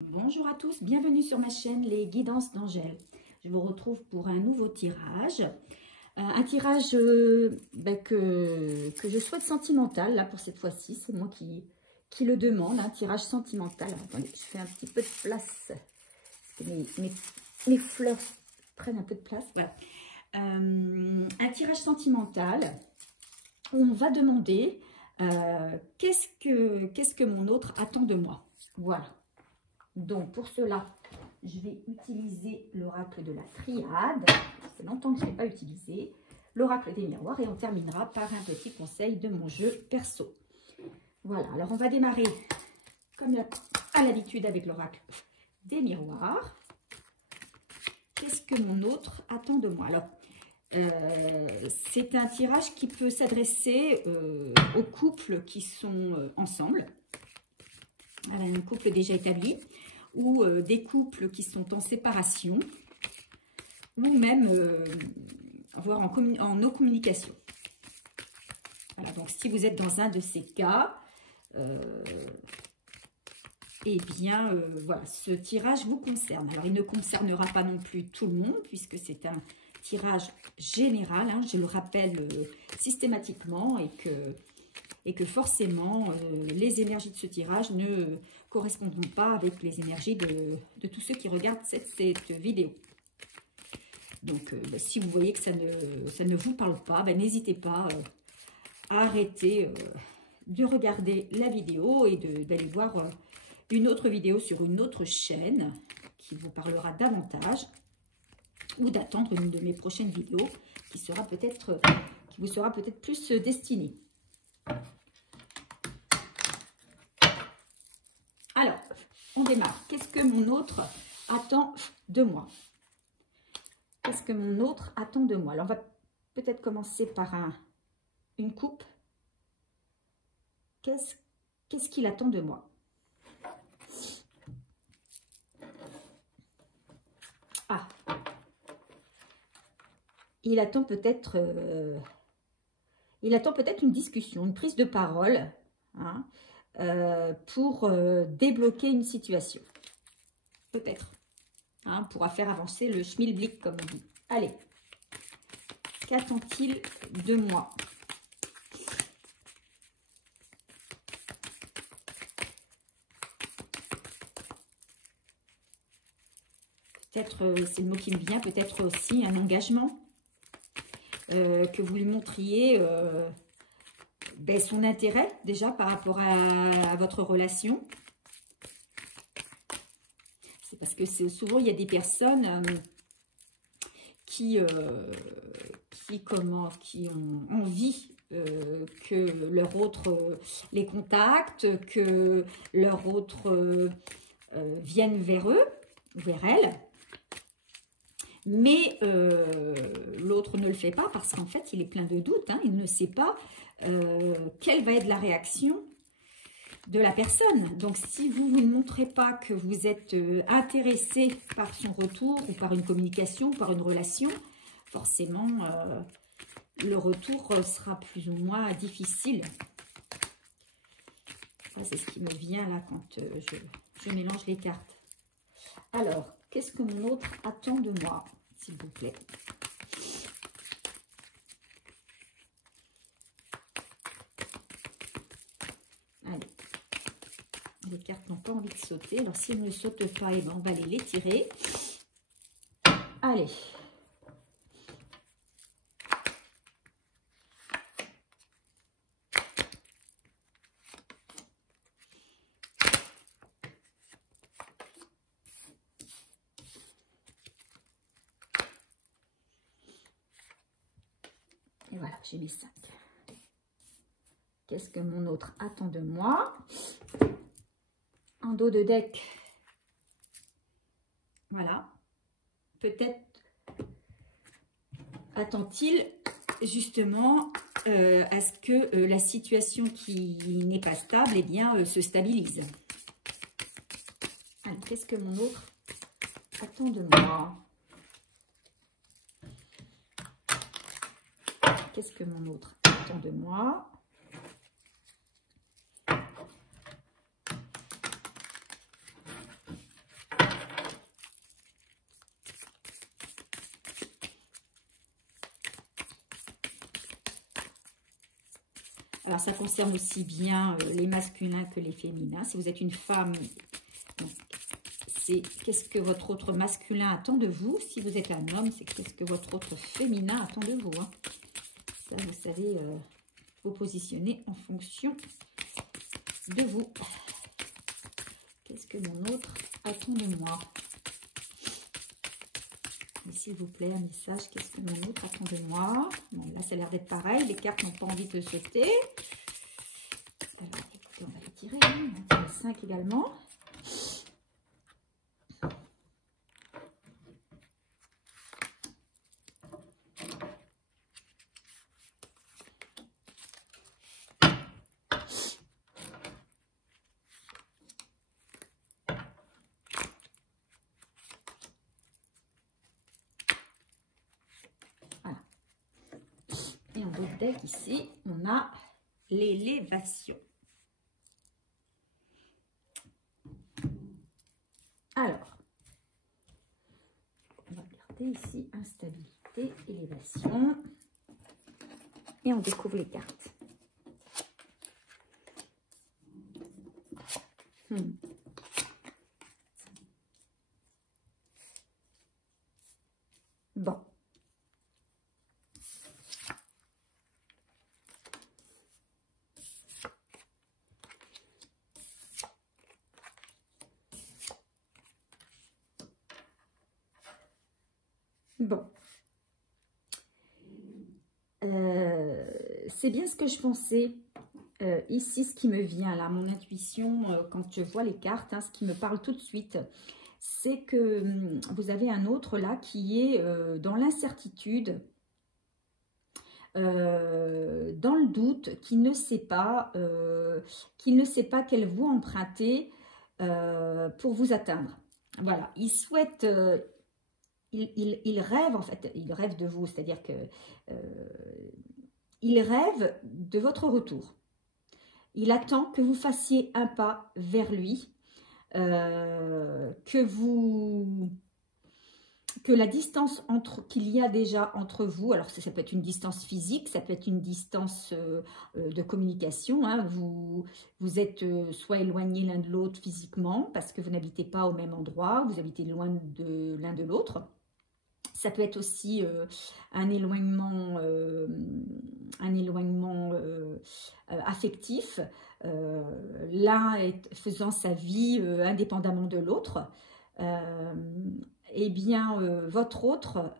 Bonjour à tous, bienvenue sur ma chaîne Les Guidances d'Angèle. Je vous retrouve pour un nouveau tirage. Un tirage que je souhaite sentimental, là pour cette fois-ci, c'est moi qui le demande, un tirage sentimental. Alors, attendez, je fais un petit peu de place, parce que mes fleurs prennent un peu de place. Voilà. Un tirage sentimental où on va demander qu'est-ce que mon autre attend de moi. Voilà. Donc, pour cela, je vais utiliser l'oracle de la triade. Ça fait longtemps que je ne l'ai pas utilisé. L'oracle des miroirs. Et on terminera par un petit conseil de mon jeu perso. Voilà. Alors, on va démarrer comme à l'habitude avec l'oracle des miroirs. Qu'est-ce que mon autre attend de moi? Alors, c'est un tirage qui peut s'adresser aux couples qui sont ensemble. Un couple déjà établi, ou des couples qui sont en séparation, ou même voire en no communication. Voilà, donc si vous êtes dans un de ces cas, eh bien voilà, ce tirage vous concerne. Alors il ne concernera pas non plus tout le monde, puisque c'est un tirage général, hein, je le rappelle systématiquement, et que forcément, les énergies de ce tirage ne correspondront pas avec les énergies de tous ceux qui regardent cette vidéo. Donc, si vous voyez que ça ne vous parle pas, n'hésitez pas à arrêter de regarder la vidéo et d'aller voir une autre vidéo sur une autre chaîne qui vous parlera davantage, ou d'attendre une de mes prochaines vidéos qui vous sera peut-être plus destinée. Alors, on démarre. Qu'est-ce que mon autre attend de moi? Qu'est-ce que mon autre attend de moi? Alors, on va peut-être commencer par une coupe. Qu'est-ce qu'il attend de moi? Ah, il attend peut-être une discussion, une prise de parole, hein, pour débloquer une situation. Peut-être. Hein, pourra faire avancer le schmilblick, comme on dit. Allez. Qu'attend-il de moi? Peut-être, c'est le mot qui me vient, peut-être aussi un engagement. Que vous lui montriez son intérêt déjà par rapport à votre relation. C'est parce que souvent il y a des personnes qui ont envie que leur autre les contacte, que leur autre vienne vers eux, vers elles. Mais l'autre ne le fait pas parce qu'en fait, il est plein de doutes. Hein, il ne sait pas quelle va être la réaction de la personne. Donc, si vous ne montrez pas que vous êtes intéressé par son retour ou par une communication, par une relation, forcément, le retour sera plus ou moins difficile. C'est ce qui me vient là quand je mélange les cartes. Alors, qu'est-ce que mon autre attend de moi, s'il vous plaît? Allez. Les cartes n'ont pas envie de sauter. Alors, si elles ne sautent pas, eh ben, on va les tirer. Allez. Et voilà, j'ai mes 5. Qu'est-ce que mon autre attend de moi? En dos de deck. Voilà. Peut-être attend-il justement à ce que la situation qui n'est pas stable, eh bien, se stabilise. Alors, qu'est-ce que mon autre attend de moi? Qu'est-ce que mon autre attend de moi? Alors, ça concerne aussi bien les masculins que les féminins. Si vous êtes une femme, c'est qu'est-ce que votre autre masculin attend de vous. Si vous êtes un homme, c'est qu'est-ce que votre autre féminin attend de vous. Hein. Ça, vous savez vous positionner en fonction de vous. Qu'est-ce que mon autre attend de moi? S'il vous plaît, un message. Qu'est-ce que mon autre attend de moi? Bon, là, ça a l'air d'être pareil. Les cartes n'ont pas envie de sauter. Alors, écoutez, on va les tirer. Hein. On va tirer 5 également. Et en d'autres deck ici, on a l'élévation. Alors, on va regarder ici instabilité, élévation. Et on découvre les cartes. Bon. Bon. C'est bien ce que je pensais. Ici, ce qui me vient, là, mon intuition, quand je vois les cartes, hein, ce qui me parle tout de suite, c'est que vous avez un autre, là, qui est dans l'incertitude, dans le doute, qui ne sait pas quelle voie emprunter pour vous atteindre. Voilà, il souhaite... Il rêve, en fait, il rêve de vous, c'est-à-dire que il rêve de votre retour. Il attend que vous fassiez un pas vers lui, que la distance qu'il y a déjà entre vous, alors ça peut être une distance physique, ça peut être une distance de communication, hein, vous êtes soit éloignés l'un de l'autre physiquement, parce que vous n'habitez pas au même endroit, vous habitez loin de l'un de l'autre. Ça peut être aussi un éloignement affectif, l'un faisant sa vie indépendamment de l'autre. Eh bien, votre autre,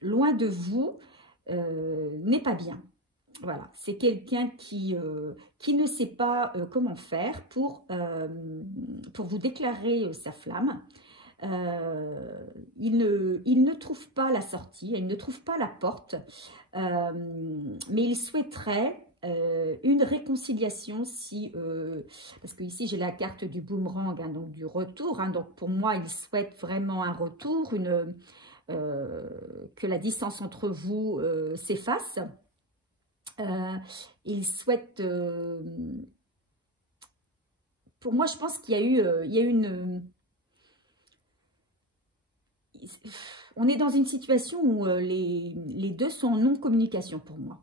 loin de vous, n'est pas bien. Voilà, c'est quelqu'un qui ne sait pas comment faire pour vous déclarer sa flamme. Il ne trouve pas la sortie, il ne trouve pas la porte, mais il souhaiterait une réconciliation, parce que ici j'ai la carte du boomerang, hein, donc du retour, hein, donc pour moi il souhaite vraiment un retour, que la distance entre vous s'efface. Il souhaite, pour moi je pense qu'il y a eu on est dans une situation où les deux sont en non-communication pour moi.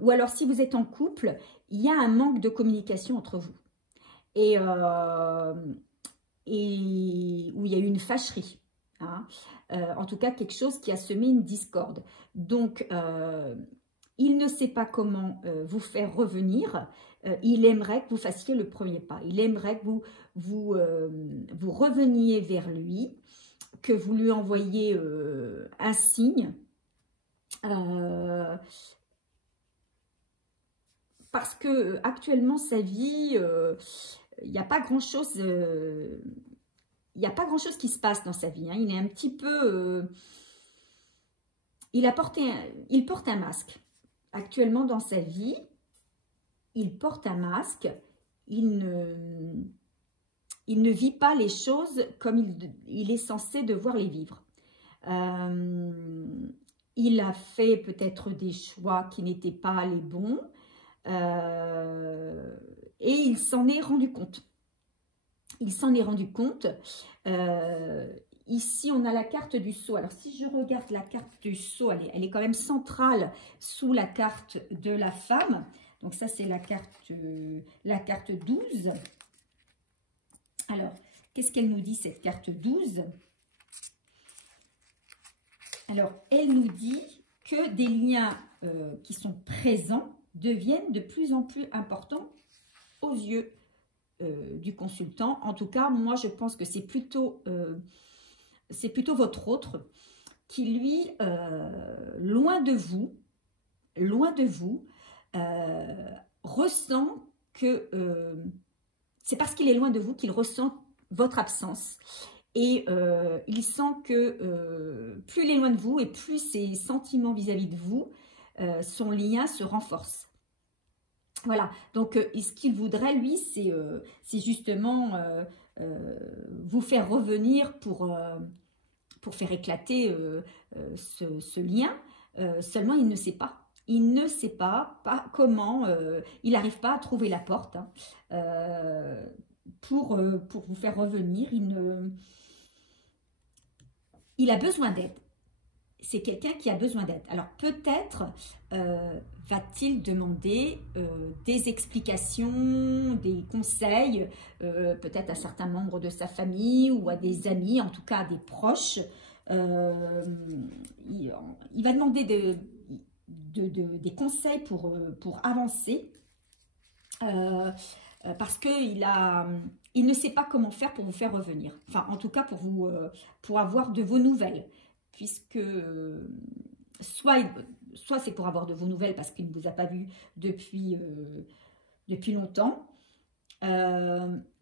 Ou alors, si vous êtes en couple, il y a un manque de communication entre vous. Et où il y a eu une fâcherie. Hein. En tout cas, quelque chose qui a semé une discorde. Donc, il ne sait pas comment vous faire revenir. Il aimerait que vous fassiez le premier pas. Il aimerait que vous reveniez vers lui, que vous lui envoyez un signe, parce que actuellement sa vie, il n'y a pas grand chose, qui se passe dans sa vie. Hein. Il est un petit peu, il porte un masque actuellement dans sa vie. Il porte un masque. Il ne vit pas les choses comme il est censé devoir les vivre. Il a fait peut-être des choix qui n'étaient pas les bons et il s'en est rendu compte. Il s'en est rendu compte. Ici, on a la carte du sceau. Alors, si je regarde la carte du sceau, elle est quand même centrale sous la carte de la femme. Donc ça, c'est la carte 12. Alors, qu'est-ce qu'elle nous dit, cette carte 12? Alors, elle nous dit que des liens qui sont présents deviennent de plus en plus importants aux yeux du consultant. En tout cas, moi, je pense que c'est plutôt votre autre qui, lui, loin de vous, ressent que c'est parce qu'il est loin de vous qu'il ressent votre absence. Et il sent que plus il est loin de vous et plus ses sentiments vis-à-vis de vous, son lien se renforce. Voilà, donc ce qu'il voudrait, lui, c'est justement vous faire revenir pour faire éclater ce lien. Seulement, il ne sait pas. Il ne sait pas comment, il n'arrive pas à trouver la porte pour vous faire revenir. Il a besoin d'aide. C'est quelqu'un qui a besoin d'aide. Alors peut-être va-t-il demander des explications, des conseils, peut-être à certains membres de sa famille ou à des amis, en tout cas à des proches. Il va demander des conseils pour avancer parce qu'il ne sait pas comment faire pour vous faire revenir. Enfin, en tout cas, pour avoir de vos nouvelles. Puisque soit c'est pour avoir de vos nouvelles parce qu'il ne vous a pas vu depuis longtemps,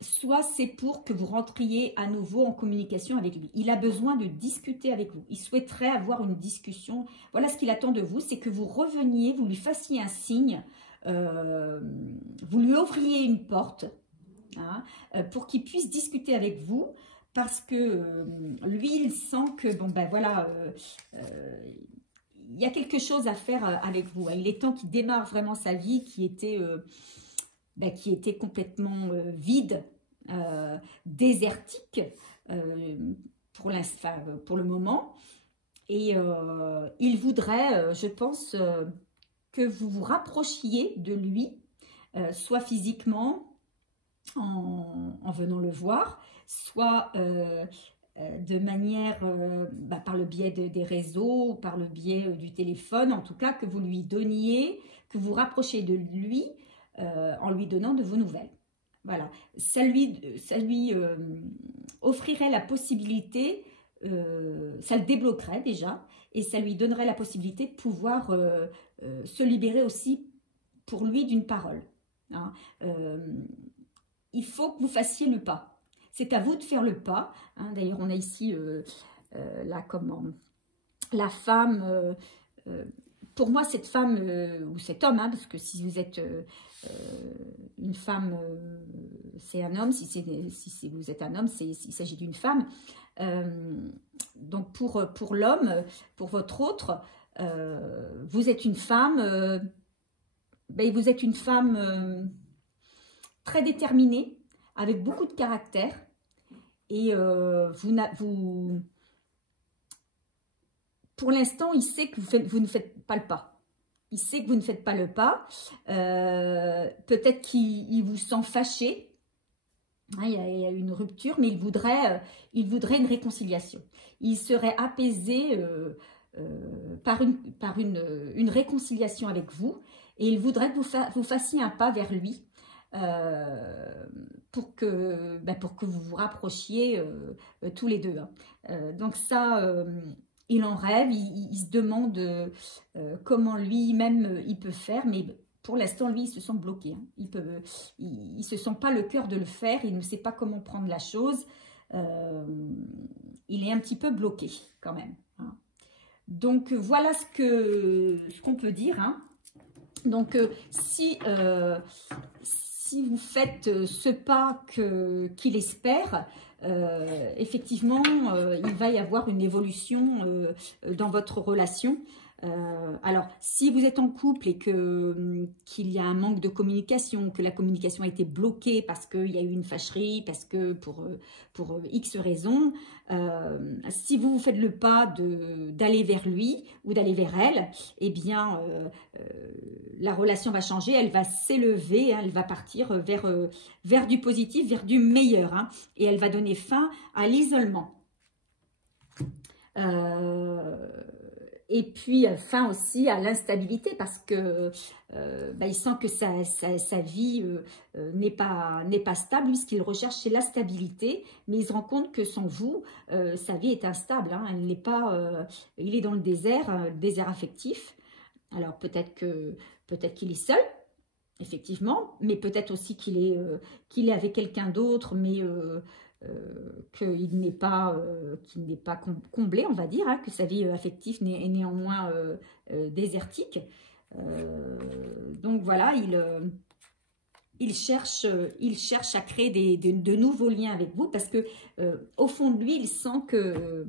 soit c'est pour que vous rentriez à nouveau en communication avec lui. Il a besoin de discuter avec vous. Il souhaiterait avoir une discussion. Voilà ce qu'il attend de vous, c'est que vous reveniez, vous lui fassiez un signe, vous lui ouvriez une porte hein, pour qu'il puisse discuter avec vous. Parce que lui, il sent que, bon ben voilà, il y a quelque chose à faire avec vous. Il est temps qu'il démarre vraiment sa vie qui était complètement vide, désertique pour le moment. Et il voudrait, je pense, que vous vous rapprochiez de lui, soit physiquement, en venant le voir, soit de manière, par le biais des réseaux, par le biais du téléphone, en tout cas que vous lui donniez, que vous rapprochiez de lui en lui donnant de vos nouvelles. Voilà, ça lui offrirait la possibilité, ça le débloquerait déjà, et ça lui donnerait la possibilité de pouvoir se libérer aussi pour lui d'une parole. Hein. Il faut que vous fassiez le pas. C'est à vous de faire le pas. Hein. D'ailleurs, on a ici la femme. Pour moi, cette femme ou cet homme, hein, parce que si vous êtes une femme, c'est un homme. Si vous êtes un homme, il s'agit d'une femme. Donc, pour l'homme, pour votre autre, vous êtes une femme. Vous êtes une femme très déterminée, avec beaucoup de caractère, et pour l'instant, il sait que vous ne faites pas le pas. Il sait que vous ne faites pas le pas. Peut-être qu'il vous sent fâché. Hein, il y a une rupture, mais il voudrait une réconciliation. Il serait apaisé par une réconciliation avec vous, et il voudrait que vous fassiez un pas vers lui. Pour que vous vous rapprochiez tous les deux. Hein. Donc ça, il en rêve, il se demande comment lui-même il peut faire, mais pour l'instant, lui, il se sent bloqué. Hein. Il ne se sent pas le cœur de le faire, il ne sait pas comment prendre la chose. Il est un petit peu bloqué quand même. Hein. Donc voilà ce qu'on peut dire. Hein. Donc si vous faites ce pas qu'il espère, effectivement, il va y avoir une évolution dans votre relation. Alors, si vous êtes en couple et qu'il y a un manque de communication, que la communication a été bloquée parce qu'il y a eu une fâcherie, parce que pour X raisons, si vous faites le pas d'aller vers lui ou d'aller vers elle, eh bien, la relation va changer, elle va s'élever, hein, elle va partir vers du positif, vers du meilleur, hein, et elle va donner fin à l'isolement. Et puis, fin aussi à l'instabilité parce que il sent que sa vie n'est pas stable, puisqu'il recherche c'est la stabilité, mais il se rend compte que sans vous, sa vie est instable, hein, elle n'est pas, il est dans le désert affectif. Alors peut-être qu'il est seul, effectivement, mais peut-être aussi qu'il est avec quelqu'un d'autre, mais qu'il n'est pas comblé, on va dire, hein, que sa vie affective est néanmoins désertique. Donc voilà, il cherche à créer de nouveaux liens avec vous parce que au fond de lui, il sent que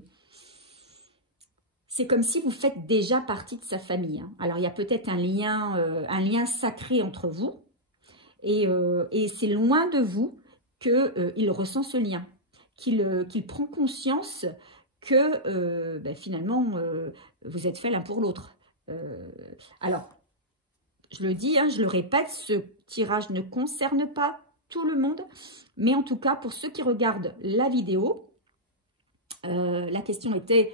c'est comme si vous faites déjà partie de sa famille, hein. Alors il y a peut-être un lien sacré entre vous et c'est loin de vous qu'il ressent ce lien, qu'il prend conscience que finalement, vous êtes faits l'un pour l'autre. Alors, je le dis, hein, je le répète, ce tirage ne concerne pas tout le monde, mais en tout cas, pour ceux qui regardent la vidéo, la question était,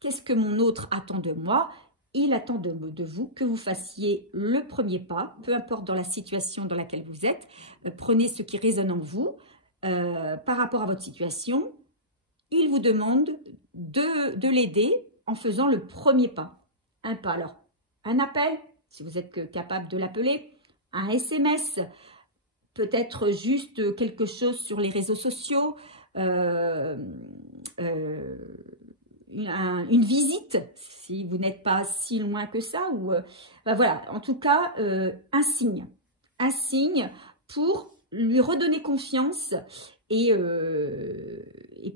qu'est-ce que mon autre attend de moi ? Il attend de vous que vous fassiez le premier pas, peu importe dans la situation dans laquelle vous êtes. Prenez ce qui résonne en vous par rapport à votre situation. Il vous demande de l'aider en faisant le premier pas. Un pas, alors un appel, si vous êtes capable de l'appeler, un SMS, peut-être juste quelque chose sur les réseaux sociaux, une visite, si vous n'êtes pas si loin que ça, ou voilà, en tout cas, un signe pour lui redonner confiance et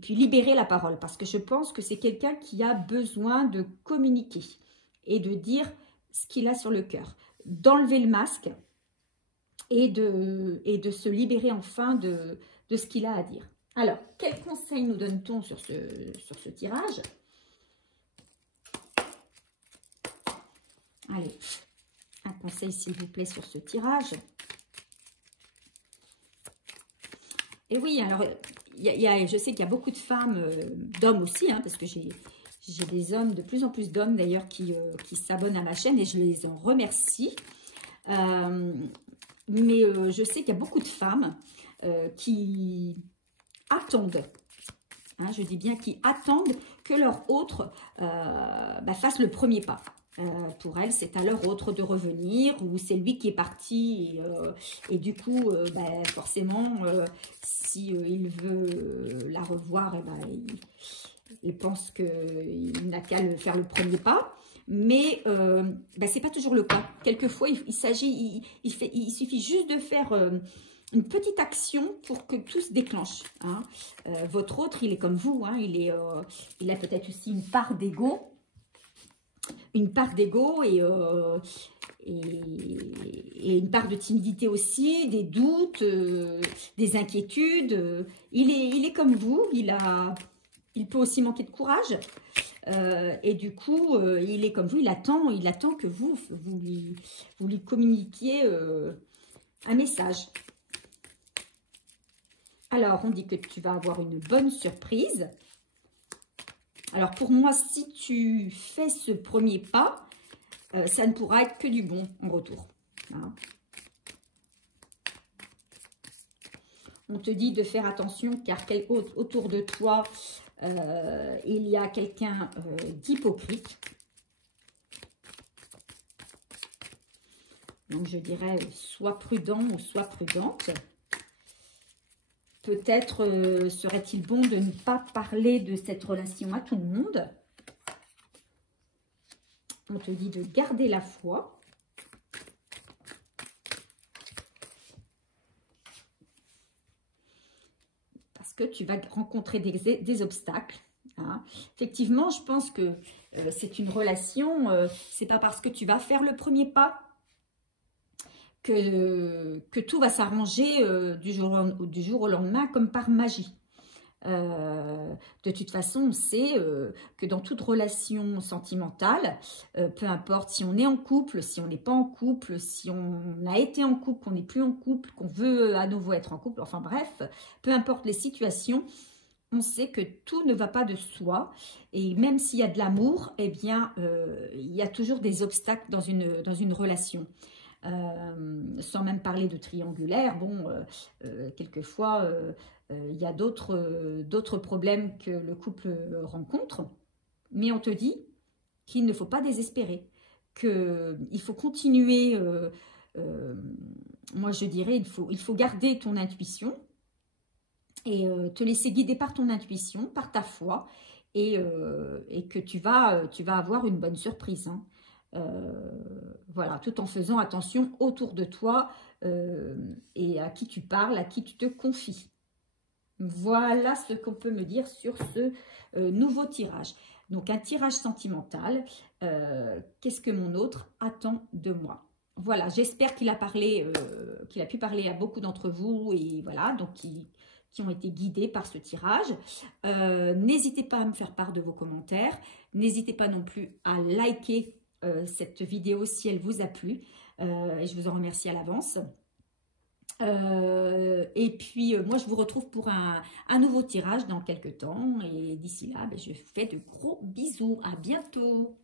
puis libérer la parole, parce que je pense que c'est quelqu'un qui a besoin de communiquer et de dire ce qu'il a sur le cœur, d'enlever le masque et de se libérer enfin de ce qu'il a à dire. Alors, quel conseil nous donne-t-on sur ce tirage ? Allez, un conseil s'il vous plaît sur ce tirage. Et oui, alors, je sais qu'il y a beaucoup de femmes, d'hommes aussi, hein, parce que j'ai des hommes, de plus en plus d'hommes d'ailleurs, qui s'abonnent à ma chaîne et je les en remercie. Mais je sais qu'il y a beaucoup de femmes qui attendent, hein, je dis bien qui attendent que leur autre fasse le premier pas. Pour elle, c'est à leur autre de revenir, ou c'est lui qui est parti, et du coup, forcément, si il veut la revoir, il pense qu'il n'a qu'à faire le premier pas. Mais c'est pas toujours le cas. Quelquefois, il suffit juste de faire une petite action pour que tout se déclenche, hein. Votre autre, il est comme vous, hein, il a peut-être aussi une part d'ego. Et une part de timidité aussi, des doutes, des inquiétudes. Il est comme vous, il peut aussi manquer de courage. Et du coup, il est comme vous, il attend que vous lui communiquiez un message. Alors, on dit que tu vas avoir une bonne surprise. Alors, pour moi, si tu fais ce premier pas, ça ne pourra être que du bon en retour, hein. On te dit de faire attention car autour de toi, il y a quelqu'un d'hypocrite. Donc, je dirais, sois prudent ou sois prudente. Peut-être serait-il bon de ne pas parler de cette relation à tout le monde. On te dit de garder la foi. Parce que tu vas rencontrer des obstacles. Hein. Effectivement, je pense que c'est une relation, c'est pas parce que tu vas faire le premier pas que tout va s'arranger du jour au lendemain comme par magie. De toute façon, on sait que dans toute relation sentimentale, peu importe si on est en couple, si on n'est pas en couple, si on a été en couple, qu'on n'est plus en couple, qu'on veut à nouveau être en couple, enfin bref, peu importe les situations, on sait que tout ne va pas de soi. Et même s'il y a de l'amour, eh bien, il y a toujours des obstacles dans une relation. Sans même parler de triangulaire, bon, quelquefois, il y a d'autres problèmes que le couple rencontre, mais on te dit qu'il ne faut pas désespérer, qu'il faut continuer, moi je dirais, il faut garder ton intuition et te laisser guider par ton intuition, par ta foi, et que tu vas avoir une bonne surprise, hein. Voilà, tout en faisant attention autour de toi et à qui tu parles, à qui tu te confies. Voilà ce qu'on peut me dire sur ce nouveau tirage. Donc un tirage sentimental, qu'est-ce que mon autre attend de moi? Voilà, j'espère qu'il a pu parler à beaucoup d'entre vous et voilà, donc qui ont été guidés par ce tirage. N'hésitez pas à me faire part de vos commentaires, n'hésitez pas non plus à liker cette vidéo si elle vous a plu, et je vous en remercie à l'avance. Et puis moi je vous retrouve pour un nouveau tirage dans quelques temps, et d'ici là je vous fais de gros bisous, à bientôt.